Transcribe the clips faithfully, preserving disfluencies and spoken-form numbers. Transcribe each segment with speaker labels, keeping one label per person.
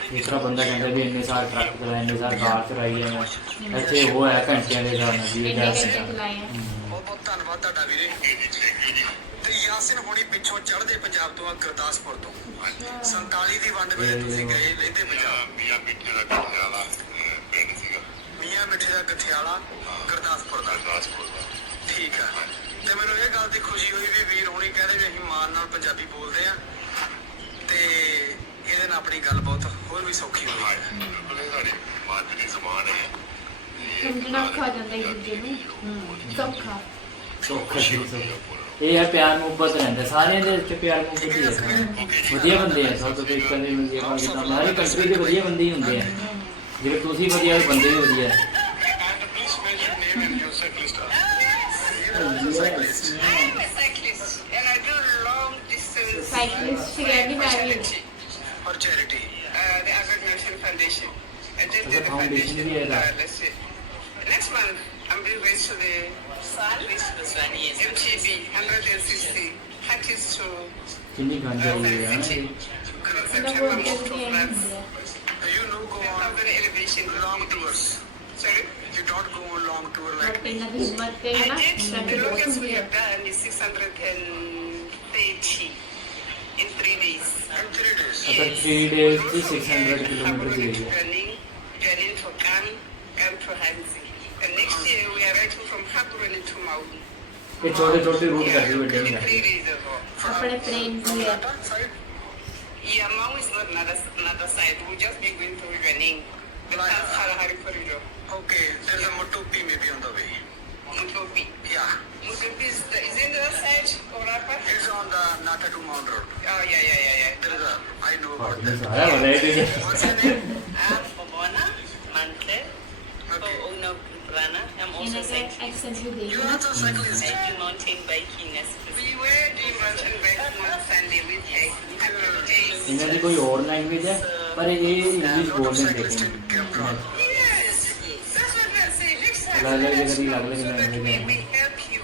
Speaker 1: ਜਿਸ ਤਰ੍ਹਾਂ ਬੰਦਾ ਕਹਿੰਦਾ ਵੀ ਇੰਨੇ ਸਾਲ ਟਰੱਕ ਚਲਾਏ, ਇੰਨੇ ਸਾਲ ਕਾਰ ਚਲਾਈ ਹੈ ਮੈਂ, ਇੱਥੇ ਉਹ ਹੈ ਘੰਟਿਆਂ ਦੇ ਹਿਸਾਬ ਨਾਲ ਵੀ ਇਹ
Speaker 2: ਇੰਨੇ
Speaker 1: ਦਸ
Speaker 2: ਘੰਟੇ ਚਲਾਏ ਆ।
Speaker 3: ਬਹੁਤ ਬਹੁਤ ਧੰਨਵਾਦ ਤੁਹਾਡਾ ਵੀਰੇ। ਤੇ ਯਾਸਿਨ ਹੋਣੀ ਪਿੱਛੋਂ ਚੜ੍ਹਦੇ ਪੰਜਾਬ ਤੋਂ ਆ, ਗੁਰਦਾਸਪੁਰ ਤੋਂ। ਸੰਤਾਲੀ ਦੀ ਵੰਡ ਵੇਲੇ ਤੁਸੀਂ ਗਏ ਲਹਿੰਦੇ ਪੰਜਾਬ।
Speaker 4: ਮੀਆਂ ਮਿੱਠੇ ਦਾ ਗਠਿਆਲਾ ਪਿੰਡ ਸੀਗਾ।
Speaker 3: ਮੀਆਂ ਮਿੱਠੇ ਦਾ ਗਠਿਆਲਾ ਗੁਰਦਾਸਪੁਰ ਦਾ।
Speaker 4: ਗੁਰਦਾਸਪੁਰ ਦਾ।
Speaker 3: ਠੀਕ ਆ। ਤੇ ਮੈਨੂੰ ਇਹ ਗੱਲ ਦੀ ਖੁਸ਼ੀ ਹੋਈ ਵੀ ਵੀਰ ਹੋਣੀ ਕਹਿੰਦੇ ਵੀ ਅਸੀਂ ਮਾਣ ਨਾਲ ਪੰਜਾਬੀ ਬੋਲਦੇ ਆ ਤੇ ਇਹਦੇ ਨਾਲ ਆਪਣੀ ਗੱਲ ਬਹੁਤ ਹੋਰ ਵੀ ਸੌਖੀ ਹੋਈ ਹੈ।
Speaker 4: ਬਿਲਕੁਲ ਇਹ ਸਾਡੀ ਮਾਤਰੀ ਜ਼ਬਾਨ ਹੈ।
Speaker 2: ਸਮਝਣਾ ਔਖਾ ਹੋ ਜਾਂਦਾ ਇੱਕ ਦੂਜੇ ਨੂੰ। ਸੌਖਾ
Speaker 1: ਸੌਖਾ ਜੀ ਸੌਖਾ। ਇਹ ਹੈ ਪਿਆਰ ਮੁਹੱਬਤ ਰਹਿੰਦਾ ਸਾਰਿਆਂ ਦੇ ਵਿੱਚ, ਪਿਆਰ ਮੁਹੱਬਤ ਹੀ ਹੈ। ਵਧੀਆ ਬੰਦੇ ਆ ਸਭ ਤੋਂ ਪਹਿਲਾਂ ਦੇ ਬੰਦੇ ਪਾਕਿਸਤਾਨ ਹਰ ਕੰਟਰੀ ਦੇ ਵਧੀਆ ਬੰਦੇ ਹੀ ਹੁੰਦੇ ਆ। ਜਿਵੇਂ ਤੁਸੀਂ ਵਧੀਆ ਬੰਦੇ ਵੀ ਵਧੀਆ।
Speaker 4: And please mention name and your cyclist.
Speaker 5: I'm a cyclist and I do long distance
Speaker 2: cyclist ਸ਼੍ਰੇਣੀ
Speaker 5: for
Speaker 2: ਮੈਂ ਵੀ
Speaker 5: charity,
Speaker 3: ਔਰ charity
Speaker 5: uh, the Azad Nation Foundation. I just
Speaker 1: The
Speaker 5: did the
Speaker 1: foundation,
Speaker 5: foundation
Speaker 1: yeah,
Speaker 5: uh,
Speaker 1: that.
Speaker 5: last year. Next month, I'm being raised to the M T B, one hundred sixty parties to
Speaker 1: ਕਿੰਨੀ ਗੰਜ
Speaker 5: uh,
Speaker 1: ਹੋਈ ਹੈ
Speaker 5: Fan
Speaker 1: ਨਾ
Speaker 5: City.
Speaker 1: ਇਹ।
Speaker 5: Because
Speaker 2: ਇਹਦਾ
Speaker 5: September
Speaker 2: ਕੋਈ
Speaker 5: moved to
Speaker 2: ਨਹੀਂ
Speaker 5: France.
Speaker 2: ਹੁੰਦਾ।
Speaker 3: You know go
Speaker 5: ten
Speaker 3: on
Speaker 5: thousand elevation
Speaker 3: long tours.
Speaker 5: Sorry?
Speaker 3: You don't go on long tour like
Speaker 2: but ਇਹਨਾਂ ਦੀ ਹਿੰਮਤ ਤੇ
Speaker 5: I
Speaker 2: ਨਾ
Speaker 5: did,
Speaker 2: ਇਹਨਾਂ
Speaker 5: the
Speaker 2: ਦੀ ਬਹੁਤ
Speaker 5: longest we
Speaker 2: ਹੁੰਦੀ
Speaker 5: have
Speaker 2: ਹੈ।
Speaker 5: done is six hundred thirty in three days.
Speaker 3: in three days.
Speaker 1: ਅਗਰ three days ਦੀ six hundred ਕਿਲੋਮੀਟਰ ਦੀ ਗਈ ਹੈ।
Speaker 5: Running, running for Kan, Kan to Hanzi. And next year we are riding from Habron to Maudi.
Speaker 1: ਇਹ ਛੋਟੇ ਛੋਟੇ route ਕਰਦੇ ਵੱਡੇ ਨਹੀਂ
Speaker 5: three
Speaker 1: ਕਰਦੇ।
Speaker 5: days ago.
Speaker 2: ਆਪਣੇ ਪਲੇਨ
Speaker 3: From
Speaker 2: ਦੀ ਹੈ।
Speaker 3: Nata side?
Speaker 5: Yeah, Mau is not another, another side. We'll just be going through running. The
Speaker 3: Right.
Speaker 5: Trans Kalahari corridor.
Speaker 3: Okay, there's a Matopi maybe on the way.
Speaker 5: Mutopi.
Speaker 3: Yeah,
Speaker 5: Mutopi is, the, is in the other side or upper?
Speaker 3: it's on the Nata to Mount Road.
Speaker 5: Oh, yeah, yeah, yeah, yeah.
Speaker 3: There is a, I know about
Speaker 1: ਇਹ
Speaker 3: that.
Speaker 1: ਸਾਰਾ ਪਤਾ ਹੈ ਤੇ
Speaker 3: What's your name?
Speaker 5: I'm Bobona Mantle,
Speaker 3: Okay.
Speaker 5: co-owner of Group Runner. I'm also
Speaker 2: ਇਹਨਾਂ ਦਾ
Speaker 5: cycling.
Speaker 2: Accent we
Speaker 3: You're
Speaker 2: ਦੇਖੋ।
Speaker 3: not a cyclist.
Speaker 5: I do mountain biking as we were doing mountain biking on Sunday with like
Speaker 1: ਇਹਨਾਂ ਦੀ ਕੋਈ ਹੋਰ language ਹੈ ਪਰ ਇਹ English
Speaker 3: Lot of
Speaker 1: ਬੋਲਦੇ
Speaker 3: cyclists
Speaker 1: ਨੇ।
Speaker 3: in Cameron.
Speaker 5: Yes, that's what I say. Next time,
Speaker 1: Alak alak
Speaker 5: let's
Speaker 1: jagah
Speaker 5: go
Speaker 1: alak alak
Speaker 5: so that
Speaker 1: language
Speaker 5: we,
Speaker 1: hai.
Speaker 5: we help you.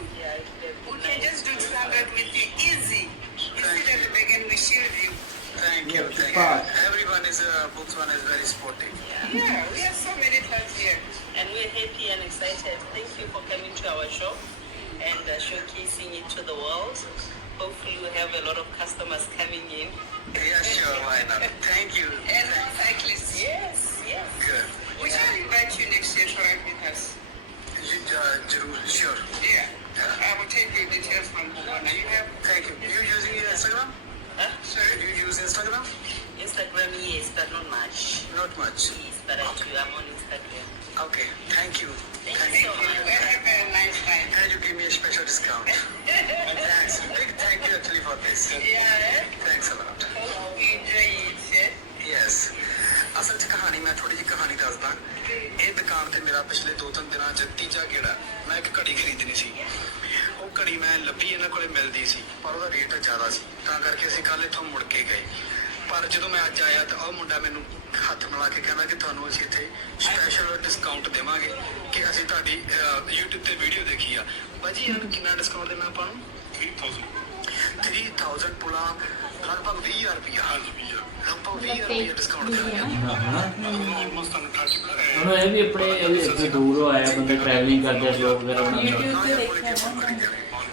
Speaker 5: We can just do two hundred with you easy. You see that the begin we shield you.
Speaker 3: Thank you, thank
Speaker 1: But-
Speaker 3: you. Everyone is, uh, Botswana is very sportive.
Speaker 5: Yeah, we have so many times here. And we're happy and excited. Thank you for coming to our show and uh, showcasing it to the world. Hopefully we have a lot of customers coming in.
Speaker 3: Yeah, sure, why not? Thank you.
Speaker 5: And cyclists. Yes, yes.
Speaker 3: Good.
Speaker 5: We shall invite you next year to ride with us.
Speaker 3: You, uh, Jarur, sure.
Speaker 5: Yeah. I will take your details from Bogona. You have
Speaker 3: Thank you. You using Instagram?
Speaker 5: huh? Sorry?
Speaker 3: You use Instagram?
Speaker 5: Instagram, yes, but not much.
Speaker 3: Not much.
Speaker 5: Yes, but I do. I'm on Instagram.
Speaker 3: Okay, thank you.
Speaker 5: Thank you so much. Have a nice time.
Speaker 3: And you give me a special discount. Thanks. Big thank you actually for this.
Speaker 5: Yeah, eh?
Speaker 3: Thanks a lot.
Speaker 5: Hope you enjoy it, yeah?
Speaker 3: Yes. ਅਸਲ 'ਚ ਕਹਾਣੀ ਮੈਂ ਥੋੜੀ ਜਿਹੀ ਕਹਾਣੀ ਦੱਸਦਾ। ਇਹ ਦੁਕਾਨ ਤੇ ਮੇਰਾ ਪਿਛਲੇ ਦੋ ਤਿੰਨ ਦਿਨਾਂ 'ਚ ਤੀਜਾ ਗੇੜਾ। ਮੈਂ ਇੱਕ ਘੜੀ ਖਰੀਦਣੀ ਸੀ। ਉਹ ਘੜੀ ਮੈਂ ਲੱਭੀ ਇਹਨਾਂ ਕੋਲੇ ਮਿਲਦੀ ਸੀ ਪਰ ਉਹਦਾ ਰੇਟ ਜ਼ਿਆਦਾ ਸੀ ਤਾਂ ਕਰਕੇ ਅਸੀਂ ਕੱਲ ਇੱਥੋਂ ਮੁੜ ਕੇ ਗਏ। ਪਰ ਜਦੋਂ ਮੈਂ ਅੱਜ ਆਇਆ ਤਾਂ ਉਹ ਮੁੰਡਾ ਮੈਨੂੰ ਹੱਥ ਮਿਲਾ ਕੇ ਕਹਿੰਦਾ ਕਿ ਤੁਹਾਨੂੰ ਅਸੀਂ ਇੱਥੇ ਸਪੈਸ਼ਲ ਡਿਸਕਾਊਂਟ ਦੇਵਾਂਗੇ ਕਿ ਅਸੀਂ ਤੁਹਾਡੀ YouTube ਤੇ ਵੀਡੀਓ ਦੇਖੀ ਆ। ਭਾਜੀ ਇਹਨਾਂ ਨੂੰ ਕਿੰਨਾ ਡਿਸਕਾਊਂਟ ਦੇਣਾ ਆਪਾਂ ਨੂੰ?
Speaker 4: three thousand.
Speaker 3: three thousand ਪੁਲਾ ਲਗਭਗ ਵੀਹ ਹਜ਼ਾਰ ਰੁਪਇਆ।
Speaker 4: ਹਾਂਜੀ ਵੀਹ
Speaker 3: ਲਗਭਗ ਵੀਹ ਹਜ਼ਾਰ ਰੁਪਇਆ ਡਿਸਕਾਊਂਟ ਦੇਣਾ।
Speaker 1: ਹਾਂ ਹਾਂ
Speaker 4: ਆਲਮੋਸਟ ਤੁਹਾਨੂੰ ਟੱਚ ਕਰੇ।
Speaker 1: ਹੁਣ ਇਹ ਵੀ ਆਪਣੇ ਇਹ ਵੀ ਇੱਥੇ ਦੂਰੋਂ ਆਇਆ ਬੰਦਾ ਟਰੈਵਲਿੰਗ ਕਰਦੇ ਆ ਲੋਕ ਵਗੈਰਾ ਬਣਾਉਂਦੇ
Speaker 2: YouTube ਤੇ ਦੇਖਿਆ ਨਾ।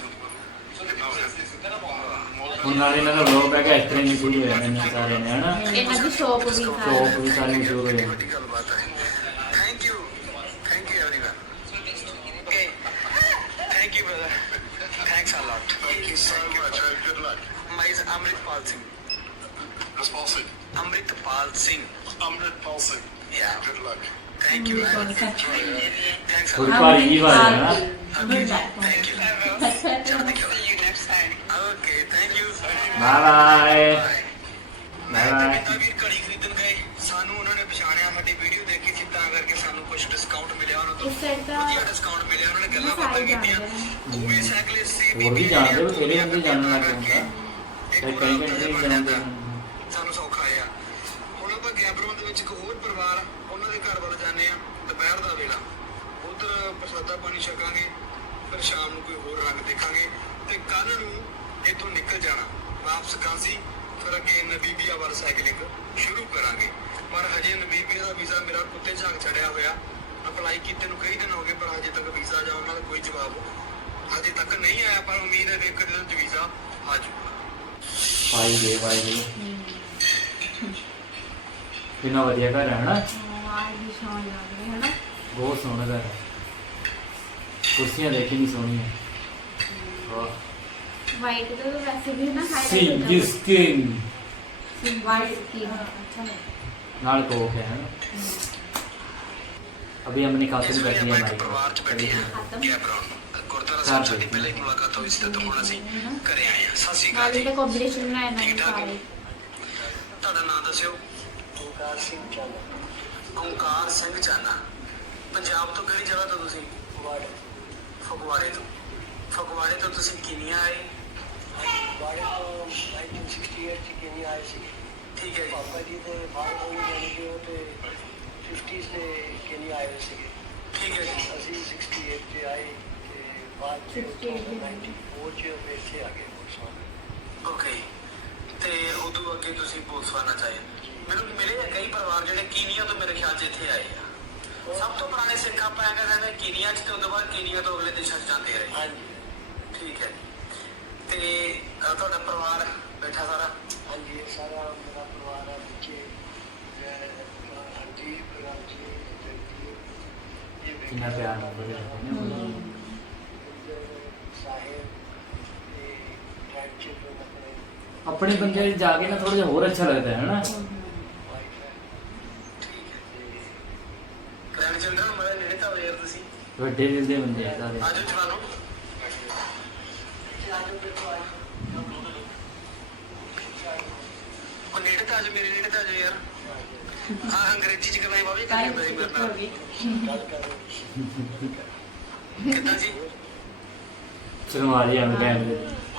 Speaker 1: ਹੁਣ ਨਾਲ ਇਹਨਾਂ ਦਾ ਵਲੌਗ ਹੈਗਾ ਇਸ ਤਰ੍ਹਾਂ ਹੀ ਸ਼ੁਰੂ ਹੋਇਆ ਇਹਨਾਂ ਸਾਰੇ ਨੇ ਹਨਾ।
Speaker 2: ਇਹਨਾਂ ਦੀ ਸ਼ੌਪ ਵੀ
Speaker 1: ਸ਼ੌਪ
Speaker 2: ਹੈ।
Speaker 1: ਵੀ ਸਾਰੀ ਮਸ਼ਹੂਰ ਹੋ ਜਾਂਦੀ।
Speaker 3: ਵੱਡੀ ਗੱਲਬਾਤ ਹੈ। Thank you thank you everyone. Okay thank you brother thanks a lot.
Speaker 4: Thank you so much. and Good luck.
Speaker 3: My is Amritpal Singh.
Speaker 4: Raspal Singh.
Speaker 3: Amritpal Singh.
Speaker 4: Amritpal Singh.
Speaker 3: Yeah.
Speaker 4: Good luck.
Speaker 3: Thank you thanks a
Speaker 1: ਥੋੜੀ
Speaker 3: lot.
Speaker 1: ਭਾਰੀ ਜੀ ਆਵਾਜ਼ ਹੈ ਨਾ।
Speaker 3: Okay thank you ਚੜ੍ਹਦੀ ਕਲਾ।
Speaker 5: See you next time.
Speaker 3: Okay thank you
Speaker 1: bye bye.
Speaker 3: ਮੈਂ ਤੇ ਪਿਤਾ ਵੀ ਘੜੀ ਖਰੀਦਣ ਗਏ ਸਾਨੂੰ ਉਹਨਾਂ ਨੇ ਪਛਾਣਿਆ ਸਾਡੀ ਵੀਡੀਓ ਦੇਖੀ ਸੀ ਤਾਂ ਕਰਕੇ ਸਾਨੂੰ ਕੁਝ ਡਿਸਕਾਊਂਟ ਮਿਲਿਆ ਉਹਨਾਂ ਤੋਂ
Speaker 2: ਇਸ ਸਾਈਡ ਦਾ
Speaker 3: ਵਧੀਆ ਡਿਸਕਾਊਂਟ ਮਿਲਿਆ ਉਹਨਾਂ ਨੇ ਗੱਲਾਂ ਬਾਤਾਂ ਕੀਤੀਆਂ ਉਹ ਵੀ ਸਾਈਕਲਿਸਟ ਸੀ
Speaker 1: ਹੋਰ ਵੀ ਜਾਣਦੇ ਹੋ ਤੇਰੇ ਬੰਦੇ ਜਾਣਨ ਲੱਗ
Speaker 3: ਕਰਕੇ
Speaker 1: ਜਾਂਦਾ
Speaker 3: ਇੱਕ
Speaker 1: ਕਈ
Speaker 3: ਬੜਾ
Speaker 1: ਕਈ
Speaker 3: ਵਧੀਆ
Speaker 1: ਨਹੀਂ
Speaker 3: ਬਣ
Speaker 1: ਜਾਣਦੇ।
Speaker 3: ਜਾਂਦਾ। ਸਾਨੂੰ ਸੌਖਾ ਆ। ਹੁਣ ਆਪਾਂ ਗੈਬਰੋਂ ਦੇ ਵਿੱਚ ਇੱਕ ਹੋਰ ਪਰਿਵਾਰ ਆ, ਉਹਨਾਂ ਦੇ ਘਰ ਵੱਲ ਜਾਂਦੇ ਆ ਦੁਪਹਿਰ ਦਾ ਵੇਲਾ ਉਧਰ ਪ੍ਰਸਾਦਾ ਪਾਣੀ ਛਕਾਂਗੇ ਫਿਰ ਸ਼ਾਮ ਨੂੰ ਕੋਈ ਹੋਰ ਰੰਗ ਦੇਖਾਂਗੇ ਤੇ ਕੱਲ ਨੂੰ ਇੱਥੋਂ ਨਿਕਲ ਜਾਣਾ ਵਾਪਸ ਕਾਂਸੀ ਫਿਰ ਅੱਗੇ ਨਬੀਬੀਆ ਵੱਲ ਸਾਈਕਲਿੰਗ ਸ਼ੁਰੂ ਕਰਾਂਗੇ। ਪਰ ਹਜੇ ਨਮੀਬੀਆ ਦਾ ਵੀਜ਼ਾ ਮੇਰਾ ਕੁੱਤੇ ਝਾਂਗ ਚੜਿਆ ਹੋਇਆ। ਅਪਲਾਈ ਕੀਤੇ ਨੂੰ ਕਈ ਦਿਨ ਹੋ ਗਏ ਪਰ ਹਜੇ ਤੱਕ ਵੀਜ਼ਾ ਜਾਂ ਉਹਨਾਂ ਦਾ ਕੋਈ ਜਵਾਬ ਹਜੇ ਤੱਕ ਨਹੀਂ ਆਇਆ, ਪਰ ਉਮੀਦ ਹੈ ਕਿ ਇੱਕ ਦਿਨ 'ਚ ਵੀਜ਼ਾ ਆ ਜਾਊਗਾ।
Speaker 1: ਭਾਈ ਦੇ ਭਾਈ ਦੇ ਕਿੰਨਾ ਵਧੀਆ ਘਰ ਹੈ ਹਨਾ,
Speaker 2: ਆਵਾਜ਼ ਵੀ ਸੌਣ ਲੱਗ ਰਹੀ ਹੈ ਨਾ।
Speaker 1: ਬਹੁਤ ਸੋਹਣਾ ਘਰ ਹੈ। ਕੁਰਸੀਆਂ ਦੇਖੀ ਨਹੀਂ ਸੋਹਣੀਆਂ। ਵਾਹ
Speaker 2: ਵਾਈਟ तो वैसे भी ना
Speaker 1: ਸਿੰਘ ਦੀ ਸਕਿਨ
Speaker 2: वाइट की अच्छा है।
Speaker 1: ਨਾਲ ਕੋਕ है ना। अभी हमने काफी
Speaker 3: ਇਸ ਵੇਲੇ
Speaker 1: बैठी है
Speaker 3: ਆਪਾਂ ਇੱਕ
Speaker 1: हमारी
Speaker 3: ਪਰਿਵਾਰ 'ਚ ਬੈਠੇ ਹਾਂ
Speaker 2: खत्म
Speaker 3: ਕੈਬਰਾਨ ਗੁਰਦੁਆਰਾ ਸਾਹਿਬ ਸਾਡੀ ਪਹਿਲਾਂ ਹੀ ਮੁਲਾਕਾਤ ਹੋਈ ਸੀ ਤੇ ਹੁਣ ਅਸੀਂ ਘਰੇ ਆਏ ਹਾਂ। ਸਤਿ ਸ਼੍ਰੀ ਅਕਾਲ
Speaker 2: वाले
Speaker 3: ਜੀ,
Speaker 2: का कॉम्बिनेशन बनाया ना
Speaker 3: ठीक ठाक
Speaker 2: सारे।
Speaker 3: ਤੁਹਾਡਾ ਨਾਮ ਦੱਸਿਓ। ਓਂਕਾਰ ਸਿੰਘ ਚਾਨਾ। ਓਂਕਾਰ ਸਿੰਘ ਚਾਨਾ। ਪੰਜਾਬ ਤੋਂ ਕਿਹੜੀ ਜਗ੍ਹਾ ਤੋਂ ਤੁਸੀਂ? ਫਗਵਾੜੇ। ਫਗਵਾੜੇ ਤੋਂ ਫਗਵਾੜੇ ਤੋਂ ਤੁਸੀਂ ਕਿੰਨੀਆਂ ਆਏ?
Speaker 6: ਫਗਵਾੜੇ ਤੋਂ ਨਾਈਨਟੀਨ ਸਿਕਸਟੀ ਏਟ 'ਚ ਕੇਨੀਆ ਆਏ ਸੀ।
Speaker 3: ਠੀਕ ਹੈ ਜੀ,
Speaker 6: ਪਾਪਾ ਜੀ ਦੇ ਬਾਹਰ ਹੋਈ ਜਾਣੀ ਕਿ ਉਹ ਤੇ ਫਿਫਟੀਜ਼ ਦੇ ਕੇਨੀਆ ਆਏ ਹੋਏ ਸੀਗੇ।
Speaker 3: ਠੀਕ ਹੈ ਜੀ,
Speaker 6: ਅਸੀਂ ਸਿਕਸਟੀ ਏਟ 'ਚ ਆਏ ਤੇ ਬਾਅਦ 'ਚ ਨਾਈਨਟੀ ਫੋਰ 'ਚ ਮੈਂ ਇੱਥੇ ਆ ਗਏ ਬੋਤਸਵਾਨਾ।
Speaker 3: ਓਕੇ। ਤੇ ਉਦੋਂ ਅੱਗੇ ਤੁਸੀਂ ਬੋਤਸਵਾਨਾ ਚ ਆਏ। ਮੈਨੂੰ ਮਿਲੇ ਆ ਕਈ ਪਰਿਵਾਰ ਜਿਹੜੇ ਕੀਨੀਆ ਤੋਂ ਮੇਰੇ ਖਿਆਲ 'ਚ ਇੱਥੇ ਆਏ ਆ। ਸਭ ਤੋਂ ਪੁਰਾਣੇ ਸਿੱਖ ਆਪਾਂ ਇਹ ਕਹਿੰਦੇ ਨੇ ਕੀਨੀਆ 'ਚ ਤੇ ਉਦੋਂ ਬਾਅਦ ਕੀਨੀਆ ਤੋਂ ਅਗਲੇ ਦੇਸ਼ਾਂ 'ਚ ਜਾਂਦੇ ਰਹੇ।
Speaker 6: ਹਾਂਜੀ
Speaker 3: ਠੀਕ ਹੈ। ਤੇ ਅਹ, ਤੁਹਾਡਾ ਪਰਿਵਾਰ ਬੈਠਾ ਸਾਰਾ?
Speaker 6: ਹਾਂਜੀ, ਇਹ ਸਾਰਾ ਮੇਰਾ ਪਰਿਵਾਰ ਹੈ। ਬੱਚੇ ਹਰਜੀਤ, ਰਾਜੀਵ, ਜਗਦੀਪ, ਇਹ ਬੇਟੇ
Speaker 1: कितना प्यार मोहब्बत रखते हैं ना।
Speaker 6: ਸਾਹਿਬ ਤੇ grandchildren ਆਪਣੇ
Speaker 1: अपने बंदे जाके ना थोड़ा सा और अच्छा लगता है ना।
Speaker 6: ਵਾਈਫ ਹੈ
Speaker 3: ਠੀਕ ਹੈ।
Speaker 6: ਤੇ
Speaker 3: ਗ੍ਰੈਂਡ ਚਿਲਡਰਨ ਮੇਰੇ ਨੇੜੇ ਤਾਂ ਹੋ ਯਾਰ ਤੁਸੀਂ।
Speaker 1: ਵੱਡੇ ਦਿਲ ਦੇ ਬੰਦੇ ਆ ਸਾਰੇ।
Speaker 3: ਆਜੋ ਜਵਾਨੋ। ਉਹ ਨੇੜੇ ਤਾਂ ਆਜੋ, ਮੇਰੇ ਨੇੜੇ ਤਾਂ ਆਜੋ ਯਾਰ। ਹਾਂ ਅੰਗਰੇਜ਼ੀ ਚ ਗੱਲਾਂ ਬਾਬੇ ਕਰੀ ਜਾਂਦਾ ਸੀ ਮੇਰੇ ਨਾਲ।
Speaker 6: ਗੱਲ ਕਰ ਰਹੇ
Speaker 3: ਕਿੱਦਾਂ ਜੀ?
Speaker 1: शर्मा लिया हम कैमरे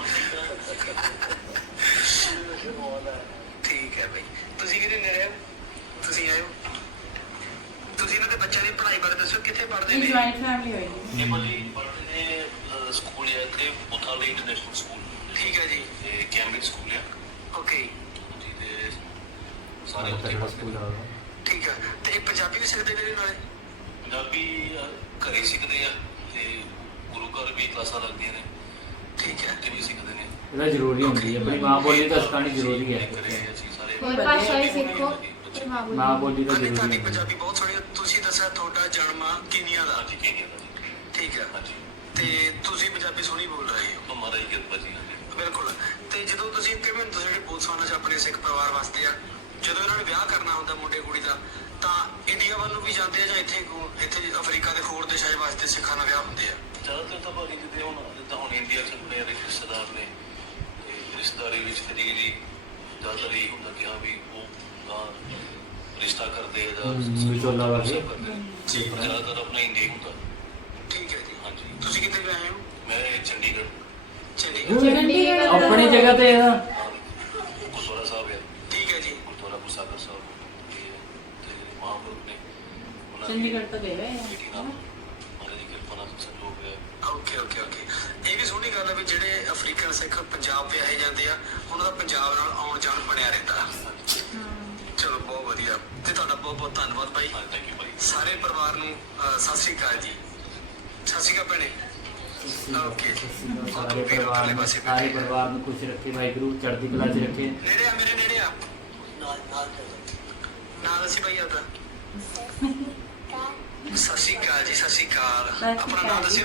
Speaker 3: ਠੀਕ ਹੈ ਬਈ। ਤੁਸੀਂ ਕਿਹਦੇ ਨੇੜੇ ਹੋ? ਤੁਸੀਂ ਆਇਓ। ਤੁਸੀਂ ਇਹਨਾਂ ਦੇ ਬੱਚਿਆਂ ਦੀ ਪੜ੍ਹਾਈ ਬਾਰੇ ਦੱਸੋ, ਕਿੱਥੇ ਪੜ੍ਹਦੇ ਨੇ?
Speaker 2: जॉइंट फैमिली होगी।
Speaker 4: ਨੇਪਾਲੀ ਪੜ੍ਹਦੇ ਨੇ ਸਕੂਲ ਹੈ ਇੱਥੇ ਬੁਥਾਲੀ ਇੰਟਰਨੈਸ਼ਨਲ ਸਕੂਲ
Speaker 3: ਠੀਕ ਹੈ ਜੀ,
Speaker 4: ਤੇ ਕੈਂਬਰਿਜ ਸਕੂਲ ਹੈ
Speaker 3: ਓਕੇ।
Speaker 4: ਜੀ ਤੇ ਸਾਰੇ ਉੱਥੇ
Speaker 1: तगड़ा
Speaker 4: ਪੜ੍ਹਦੇ
Speaker 1: स्कूल
Speaker 4: ਨੇ।
Speaker 1: होगा।
Speaker 3: ਠੀਕ ਹੈ। ਤੇ ਇਹ ਪੰਜਾਬੀ ਵੀ ਸਿੱਖਦੇ ਨੇ ਇਹਦੇ ਨਾਲੇ?
Speaker 4: ਪੰਜਾਬੀ ਅਹ, ਘਰੇ ਸਿੱਖਦੇ ਆ ਤੇ ਗੁਰੂ ਘਰ ਵੀ ਕਲਾਸਾਂ ਲੱਗਦੀਆਂ ਨੇ,
Speaker 3: ਠੀਕ ਹੈ।
Speaker 4: ਉੱਥੇ ਵੀ ਸਿੱਖਦੇ ਨੇ।
Speaker 1: ਇਹਦਾ ਜ਼ਰੂਰੀ ਹੁੰਦੀ ਹੈ, ਆਪਣੀ ਮਾਂ ਬੋਲੀ ਤਾਂ ਸਿਖਾਉਣੀ ਜ਼ਰੂਰੀ ਹੈ।
Speaker 4: ਘਰੇ ਅਸੀਂ ਸਾਰੇ
Speaker 2: और भाषा ही सीखो फिर माँ बोली।
Speaker 1: ਮਾਂ ਬੋਲੀ ਤਾਂ
Speaker 3: ਹਾਂਜੀ,
Speaker 1: ਜ਼ਰੂਰੀ
Speaker 3: ਤੁਹਾਡੀ
Speaker 1: ਹੈ।
Speaker 3: ਪੰਜਾਬੀ ਬਹੁਤ ਸੋਹਣੀ ਹੈ। ਤੁਸੀਂ ਦੱਸਿਆ ਤੁਹਾਡਾ ਜਨਮ ਆ ਕੀਨੀਆ ਦਾ।
Speaker 4: ਹਾਂਜੀ ਕੇਨੀਆ ਦਾ ਜੀ।
Speaker 3: ਠੀਕ ਹੈ।
Speaker 4: ਹਾਂਜੀ
Speaker 3: ਤੇ ਤੁਸੀਂ ਪੰਜਾਬੀ ਸੋਹਣੀ ਬੋਲ ਰਹੇ ਹੋ।
Speaker 4: ਉਹ ਮਹਾਰਾਜ ਦੀ ਕਿਰਪਾ ਜੀ। ਹਾਂਜੀ
Speaker 3: ਬਿਲਕੁਲ। ਤੇ ਜਦੋਂ ਤੁਸੀਂ ਕਿਵੇਂ ਤੁਸੀਂ ਜਿਹੜੇ ਬੋਤਸਵਾਨਾ ਚ ਆਪਣੇ ਸਿੱਖ ਪਰਿਵਾਰ ਵਾਸਤੇ ਆ, ਜਦੋਂ ਇਹਨਾਂ ਨੂੰ ਵਿਆਹ ਕਰਨਾ ਹੁੰਦਾ ਮੁੰਡੇ ਕੁੜੀ ਦਾ, ਤਾਂ ਇੰਡੀਆ ਵੱਲ ਨੂੰ ਵੀ ਜਾਂਦੇ ਆ ਜਾਂ ਇੱਥੇ ਇੱਥੇ ਅਫਰੀਕਾ ਦੇ ਹੋਰ ਦੇਸ਼ਾਂ ਵਾਸਤੇ ਸਿੱਖਾਂ ਨਾਲ ਵਿਆਹ ਹੁੰਦੇ ਆ?
Speaker 4: ਜ਼ਿਆਦਾਤਰ ਤਾਂ ਭਾਜੀ ਜਿੱਦੇ ਹੁਣ ਜਿੱਦਾਂ ਹੁਣ ਇੰਡੀਆ 'ਚ ਆਪਣੇ ਰਿਸ਼ਤੇਦਾਰ ਨੇ ਤੇ ਰਿਸ਼ਤੇਦਾਰੀ ਵਿੱਚ ਤੇ ਜੀ ਜ਼ਿਆਦਾਤਰ ਇਹ ਹੁੰਦਾ ਕਿ ਹਾਂ ਵੀ ਉਹ ਗਾਂ ਰਿਸ਼ਤਾ ਕਰਦੇ ਆ ਜਾਂ
Speaker 1: ਹਮ, ਵਿਚੋਲਾ ਵਾਲੇ।
Speaker 4: ਸਭ ਕਰਦੇ ਨੇ।
Speaker 3: ਜੀ।
Speaker 4: ਪਰ ਜ਼ਿਆਦਾਤਰ ਆਪਣਾ ਇੰਡੀਆ ਹੀ ਹੁੰਦਾ।
Speaker 3: ਠੀਕ ਹੈ ਜੀ।
Speaker 4: ਹਾਂਜੀ
Speaker 3: ਤੁਸੀਂ ਕਿੱਥੇ ਗਏ ਹੋ?
Speaker 4: ਮੈਂ ਚੰਡੀਗੜ੍ਹ
Speaker 3: ਚੰਡੀਗੜ੍ਹ।
Speaker 1: ਆਪਣੀ ਜਗ੍ਹਾ ਤੇ ਇਹਦਾ
Speaker 4: ਹਾਂ, ਗੁਰਦੁਆਰਾ ਸਾਹਿਬ ਹੈ,
Speaker 3: ਠੀਕ ਹੈ ਜੀ।
Speaker 4: ਗੁਰਦੁਆਰਾ ਗੁਰਸਾਗਰ ਸਾਹਿਬ ਇਹ ਹੈ ਤੇ ਮਹਾਂਪੁਰਖ ਨੇ ਉਹਨਾਂ ਦੀ
Speaker 2: चंडीगढ़ तो गए हैं
Speaker 4: ਬੇਟੀ ਨਾਲ ਮਹਾਰਾਜ ਦੀ ਕਿਰਪਾ ਨਾਲ ਸੰਜੋਗ ਹੋਇਆ।
Speaker 3: Okay okay okay. ਇਹ ਵੀ ਸੋਹਣੀ ਗੱਲ ਹੈ ਵੀ ਜਿਹੜੇ ਅਫਰੀਕਨ ਸਿੱਖ ਪੰਜਾਬ ਵਿਆਹੇ ਜਾਂਦੇ ਆ, ਉਹਨਾਂ ਦਾ ਪੰਜਾਬ ਨਾਲ ਆਉਣ ਜਾਣ ਬਣਿਆ ਰਹਿੰਦਾ। ਚਲੋ ਬਹੁਤ ਵਧੀਆ। ਤੇ ਤੁਹਾਡਾ ਬਹੁਤ ਬਹੁਤ ਧੰਨਵਾਦ ਬਾਈ।
Speaker 4: ਹਾਂ ਥੈਂਕ ਯੂ ਭਾਈ।
Speaker 3: ਸਾਰੇ ਪਰਿਵਾਰ ਨੂੰ ਅਹ, ਸਤਿ ਸ਼੍ਰੀ ਅਕਾਲ ਜੀ। ਸਤਿ ਸ਼੍ਰੀ ਅਕਾਲ ਭੈਣੇ। ਓਕੇ।
Speaker 1: ਸਾਰੇ ਪਰਿਵਾਰ ਨੂੰ ਸਾਰੇ ਪਰਿਵਾਰ ਨੂੰ ਖੁਸ਼ ਰੱਖੇ ਵਾਹਿਗੁਰੂ, ਚੜ੍ਹਦੀ ਕਲਾ 'ਚ ਰੱਖੇ।
Speaker 3: ਨੇੜੇ ਆ, ਮੇਰੇ ਨੇੜੇ ਆ।
Speaker 6: ਨਾਲ ਨਾਲ ਚੱਲੋ।
Speaker 3: ਨਾਂ ਦੱਸੀ ਬਾਈ ਆਪਦਾ। ਸਤਿ ਸ਼੍ਰੀ ਅਕਾਲ ਜੀ, ਸਤਿ ਸ਼੍ਰੀ ਅਕਾਲ। ਆਪਣਾ ਨਾਂ ਦੱਸਿਓ।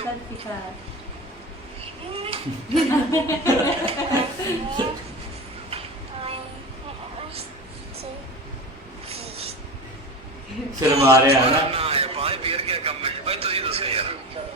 Speaker 1: ਸ਼ਰਮਾ ਰਿਹਾ ਹੈ ਨਾ।
Speaker 3: ਨਾ ਹੈ ਬਾਈ ਬੀਰ ਕੀ ਕੰਮ ਹੈ ਬਾਈ, ਤੁਸੀਂ ਦੱਸੋ ਯਾਰ।